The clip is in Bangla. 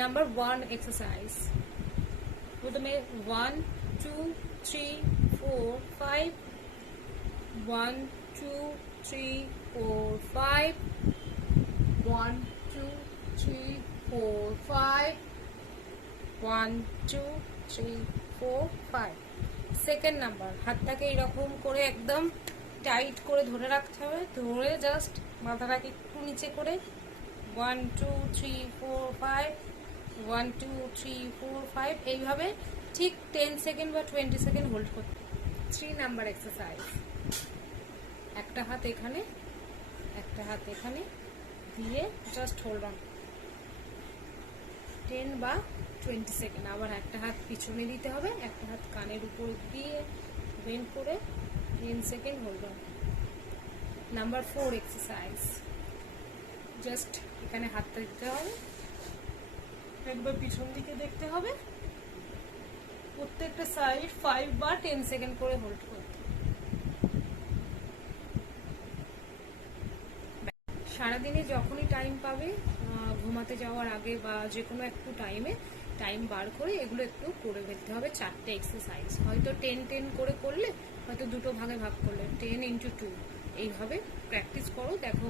Number 1 exercise. প্রথমে 1 2 3 4 5, 1 2 3 4 5, 1 2 3 4 5, 1 2 3 4 5। সেকেন্ড নাম্বার, হাতটাকে এরকম করে একদম টাইট করে ধরে রাখতে হবে, ধরে জাস্ট মাথাটাকে একটু নিচে করে 1 2 3 4 5, 1 2 3 4 5, এইভাবে ঠিক 10 সেকেন্ড বা 20 সেকেন্ড হোল্ড করতে। 3 নাম্বার এক্সারসাইজ। একটা হাত এখানে, একটা হাত এখানে দিয়ে জাস্ট হোল্ড অন 10 বা 20 সেকেন্ড। আবার একটা হাত পিছনে দিতে হবে, একটা হাত কানের উপর দিয়ে বেন্ড করে 10 second hold on. Number 4 exercise. Just এখানে হাতটা দিতে হবে, একবার পিছন দিকে দেখতে হবে, প্রত্যেকটা সাইড 5 বা 10 সেকেন্ড করে হোল্ড করতে। সারাদিনে যখনই টাইম পাবে, ঘুমাতে যাওয়ার আগে বা যে কোনো একটু টাইম বার করে এগুলো একটু করে ফেলতে হবে। 4টে এক্সারসাইজ, হয়তো 10 করে করলে, হয়তো দুটো ভাগে ভাগ করলে 10 × 2, এইভাবে প্র্যাকটিস করো, দেখো